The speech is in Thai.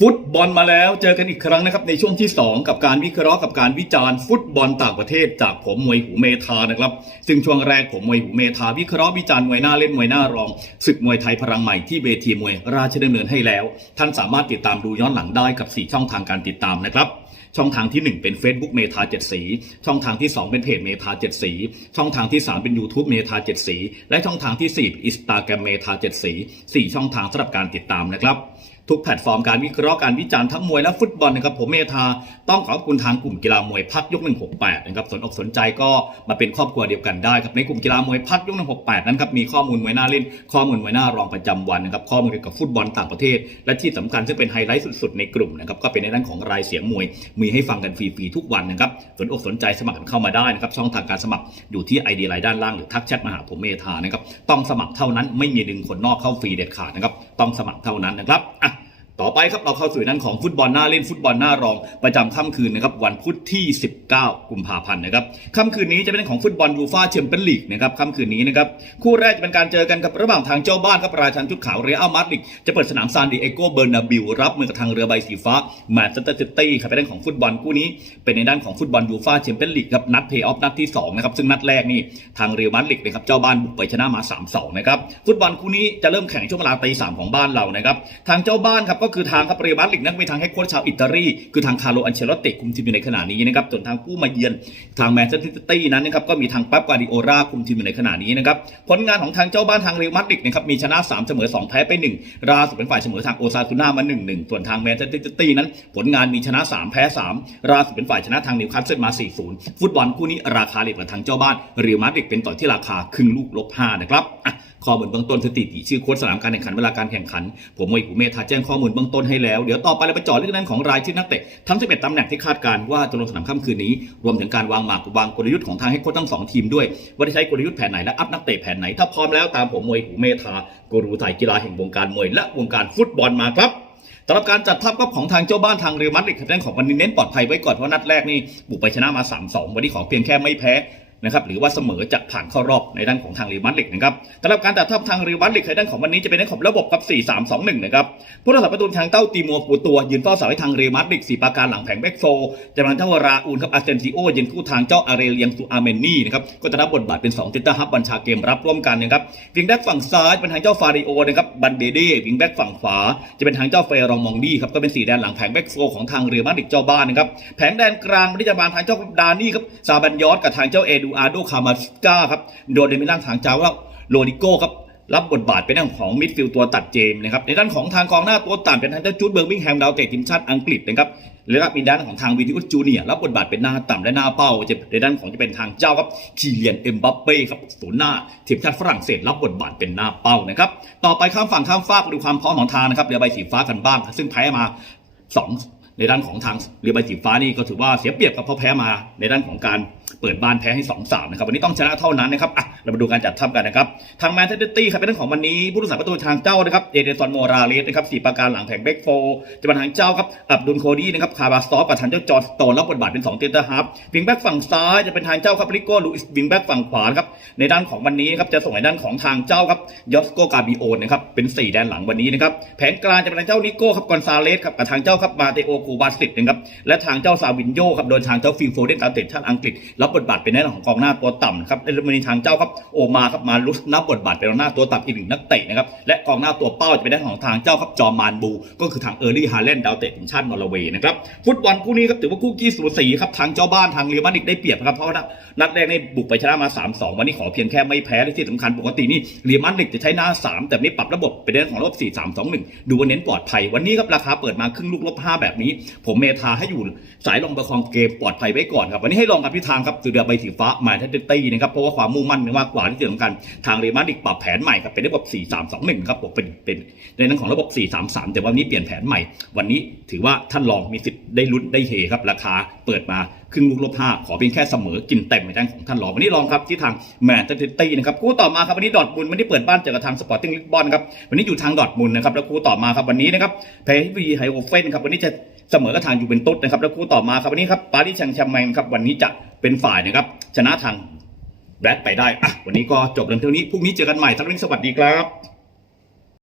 ฟุตบอลมาแล้วเจอกันอีกครั้งนะครับในช่วงที่ 2 กับการวิเคราะห์กับการวิจารณ์ฟุตบอลต่างประเทศจากผมมวยหูเมธานะครับ ซึ่งช่วงแรกผมมวยหูเมธาวิเคราะห์วิจารณ์มวยหน้าเล่นมวยหน้ารองศึกมวยไทยพลังใหม่ที่เวทีมวยราชดำเนินให้แล้ว ท่านสามารถติดตามดูย้อนหลังได้กับ 4 ช่องทางการติดตามนะครับช่องทางที่ 1 เป็น Facebook เมธาเจ็ดสี ช่องทางที่ 2 เป็นเพจเมธาเจ็ดสี ช่องทางที่ 3 เป็น YouTube เมธาเจ็ดสี และช่องทางที่4อินสตาแกรมเมธาเจ็ดสี4ช่องทางสำหรับการติดตามนะครับ ทุกแพลตฟอร์มการวิเคราะห์การวิจารณ์ทั้งมวยและฟุตบอลนะครับผมเมธาต้องขอบคุณทางกลุ่มกีฬามวยพักยก 168 นะครับสนอกสนใจก็มาเป็นครอบครัวเดียวกันได้ครับในกลุ่มกีฬามวยพักยก 168 นั้นครับมีข้อมูลมวยหน้าเล่น ข้อมูลมวยหน้ารองประจำวันนะครับข้อมูลเกี่ยวกับฟุตบอลต่างประเทศ และที่สำคัญซึ่งเป็นไฮไลท์สุดๆในกลุ่มนะครับก็เป็นในด้านของรายเสียงมวย มีให้ฟังกันฟรีๆทุกวันนะครับสนอกสนใจสมัครกันเข้ามาได้นะครับช่องทางการสมัครอยู่ที่ไอเดียไลน์ด้านล่างหรือทักแชทมาหาผมเมธานะครับต้องสมัครเท่านั้นไม่มีดึงคนนอกเข้าฟรีเด็ดขาดนะครับต้องสมัครเท่านั้นนะครับ ต่อไปครับเราเข้าสู่ด้านของฟุตบอลหน้าเล่นฟุตบอลหน้ารอง ประจำค่ำคืนนะครับวันพุธที่ 19 กุมภาพันธ์นะครับค่ำคืนนี้จะเป็นของฟุตบอลยูฟ่าแชมเปี้ยนลีกนะครับค่ำคืนนี้นะครับคู่แรกจะเป็นการเจอกันกับระหว่างทางเจ้าบ้านครับราชันชุดขาวเรอัลมาดริดจะเปิดสนามซานดิเอโกเบอร์นาบิวรับมือกับทางเรือใบสีฟ้าแมนเชสเตอร์ซิตี้ครับเป็นเรื่องของฟุตบอลคู่นี้เป็นในด้านของฟุตบอลยูฟ่าแชมเปี้ยนลีกครับนัดเพย์ออฟนัดที่สองนะครับซึ่งนัดแรกนี่ทางเรอัลมาดริดนะครับเจ้าบ้านบุกไปชนะมา3-2นะครับฟุตบอลคู่นี้จะเริ่มแข่งช่วงเวลาตีสามของบ้านเรานะครับทางเจ้าบ้านครับก็คือทางครับเรอัลมาดริดนั้นเป็นทางเฮดโค้ชชาวอิตาลีคือทางคาร์โลอันเชลตติคุมทีมอยู่ในขณะนี้นะครับส่วนทางผู้มาเยือนทางแมนเชสเตอร์ซิตี้นั้นนะครับก็มีทางเป๊ปกวาดิโอลาคุมทีมอยู่ในขณะนี้นะครับผลงานของทางเจ้าบ้านทางเรอัลมาดริดนะครับมีชนะ3เสมอ2แพ้ไป1ราสุดเป็นฝ่ายเสมอทางโอซาซูน่ามา1-1ส่วนทางแมนเชสเตอร์ซิตี้นั้น ผลงานมีชนะ 3 แพ้ 3 ราสุดเป็นฝ่ายชนะทางนิวคาสเซิลมา 4-0 ฟุตบอลคู่นี้ราคาเหรียญกับทางเจ้าบ้านเรอัลมาดริดเป็นต่อที่ราคาครึ่งลูกลบ5นะครับข้อมูลเบื้องต้นสถิติชื่อโค้ชสนามการแข่งขันเวลาการแข่งขันผมมวยผูเมธาแจ้งข้อมูลเบื้องต้นให้แล้ว เดี๋ยวต่อไปเราไปจาะเรื่องนั้นของรายชื่อนักเตะทั้ง 11ตำแหน่งที่คาดการณ์ว่าจะลงสนามค่ำคืนนี้ รวมถึงการวางหมากวางกลยุทธ์ของทางให้โค้ชทั้งสองทีมด้วยว่าจะใช้กลยุทธ์แผนไหนและอัพนักเตะแผนไหนถ้าพร้อมแล้วตามผมมวยหูเมธากูรูสายกีฬาแห่งวงการมวยและวงการฟุตบอลมาครับสำหรับการจัดทัพก็ของทางเจ้าบ้านทางเรอัลมาดริดครับเรื่องของวันนี้เน้นปลอดภัยไว้ก่อนเพราะนัดแรกนี่บุกไปชนะมา 3-2 วันนี้ขอเพียงแค่ไม่แพ้ นะครับหรือว่าเสมอจะผ่านเข้ารอบในด้านของทางเรอัลมาดริดนะครับสำหรับการจัดทัพทางเรอัลมาดริดในด้านของวันนี้จะเป็นในของระบบกับ 4-3-2-1 นะครับผู้รักษาประตูทางเต้าตีมัวปูตัวยืนเฝ้าเสาให้ทางเรอัลมาดริดสีปาการหลังแผงแบ็กโฟจะเป็นเจ้าราอูนครับอาเซนซิโอยืนคู่ทางเจ้าอาเรเลียงสุอาเมนนี่นะครับก็จะรับบทบาทเป็น2เซนเตอร์ฮับบัญชาเกมรับร่วมกันนะครับวิงแบ็กฝั่งซ้ายเป็นทางเจ้าฟาริโอนะครับบันเดเดวิงแบ็กฝั่งขวา จะเป็นทางเจ้าเฟรองมองดี้ครับก็เป็นสีแดนหลังแผงแบ็กโฟของทางเรอัลมาดริดเจ้าบ้านนะครับแผงแดนกลางบริจาบาทางเจ้าดานี่ครับซาบันยอสกับทางเจ้าเอดอาร์โดคามาสกาครับโดยในมิล่างทางเจ้าว่าโรดิโก้ครับรับบทบาทเป็นเรื่องของมิดฟิลด์ตัวตัดเจมนะครับในด้านของทางกองหน้าตัวต่ำเป็นทางเจ้าจูดเบิร์มิงแฮมดาวเตะทีมชาติอังกฤษนะครับแล้วก็มีด้านของทางวิดิอุสจูเนียรับบทบาทเป็นหน้าต่ำและหน้าเป้าจะในด้านของจะเป็นทางเจ้าครับคีเลียนเอ็มบัปเป้ครับศูนย์หน้าทีมชาติฝรั่งเศสรับบทบาทเป็นหน้าเป้านะครับต่อไปข้ามฝั่งข้ามฟากดูความพร้อมของทางนะครับเรือใบสีฟ้ากันบ้าง ซึ่งแพ้มาสองในด้านของทางเรือใบสีฟ้านี่ก็ถือว่าเสียเปรียบกับเพราะแพ้มาในด้านของการ เปิดบ้านแพ้ให้2อสามนะครับวันนี้ต้องชนะเท่านั้นนะครับอะเรามาดูการจัดทัพกันนะครับทางแมนเชสเตอร์ตี้ครับเป็นเรื่องของวันนี้ผู้รักษาประตูทางเจ้านะครับเอเดซอนโมราเลสนะครับสีประการหลังแผงเบกโฟจะเป็นทางเจ้าครับอับดุลโคดี้นะครับคาบาสตอฟกับทางเจ้าจอร์สโตนรับบทบาทเป็น2เตนเตอร์ฮับวิงแบ็กฝั่งซ้ายจะเป็นทางเจ้าครับลิโก้ลูอิสวิงแบ็กฝั่งขวาครับในด้านของวันนี้ครับจะส่งในด้านของทางเจ้าครับยอสโกกาบิโอนนะครับเป็น 4 แดนหลังวันนี้นะครับแผงกลางจะเป็นทางเจ้านิโก้ครับกอนซาเลสครับกับทางเจ้าครับมาเตโอคูบาสิตนะครับและทางเจ้าซาวินโยครับโดยทางเจ้าฟิลโฟเดนตาเตชาติอังกฤษรับบทบาทเป็นในด้านของกองหน้าตัวต่ำนะครับและมีทางเจ้าครับโอมาครับมาลุสนับบทบาทเป็นกองหน้าตัวต่ำอีกหนึ่งนักเตะนะครับและกองหน้าตัวเป้าจะเป็นด้านของทางเจ้าครับจอมานบู ก็คือทางเออร์ลี่ฮาเลนดาวเตะทีมชาตินอร์เวย์นะครับฟุตบอลคู่นี้ครับถือว่าคู่กี้สูสีครับทางเจ้าบ้านทางเรียมาดริดได้เปรียบครับเพราะว่านัดแรกนี่บุกไปชนะมา 3-2 วันนี้ขอเพียงแค่ไม่แพ้และที่สำคัญปกตินี่เรียมาดริดจะใช้หน้า 3 แต่นี่ปรับระบบเป็นเรื่องของระบบ 4-3-2-1 ดูว่าเน้นปลอดภัย วันนี้ครับราคาเปิดมาครึ่งลูกลบ5แบบนี้ ผมเมทาให้อยู่สายลองประคองเกมปลอดภัยไว้ก่อนครับวันนี้ให้ลองกับทิศทางครับสือเรือใบสีฟ้ามาทันตี้นะครับเพราะว่าความมุ่งมั่นมากกว่าที่สำคัญทางเรมาดริดปรับแผนใหม่ครับเป็นระบบ 4-3-2-1ครับผมเป็นเป็นในเรื่องของระบบ 4-3-3 แต่วันนี้เปลี่ยนแผนใหม่ วันนี้ถือว่าท่านลองมีสิทธิ์ได้ลุ้นได้เฮครับราคาเปิดมาครึ่งลูกลบห้าขอเพียงแค่เสมอกินเต็มในด้านของท่านลองวันนี้ลองครับที่ทางแมนเชสเตอร์ตี้นะครับคู่ต่อมาครับวันนี้ดอทมุนด์วันนี้เปิดบ้านเจอกับทางสปอร์ติ้งลิสบอนครับวันนี้อยู่ทางดอทมุนนะครับแล้วคู่ต่อมาครับวันนี้นะครับเพย์วีไฮโอเฟนครับวันนี้จะ เสมอกับทางยูเวนตุสนะครับ แล้วคู่ต่อมาครับวันนี้ครับปารีสแซงต์แชร์แมงครับวันนี้จะเป็นฝ่ายนะครับ ชนะทางแบล็ไปได้อะวันนี้ก็จบเรื่องเท่านี้พรุ่งนี้เจอกันใหม่ทั้งนี้สวัสดีครับ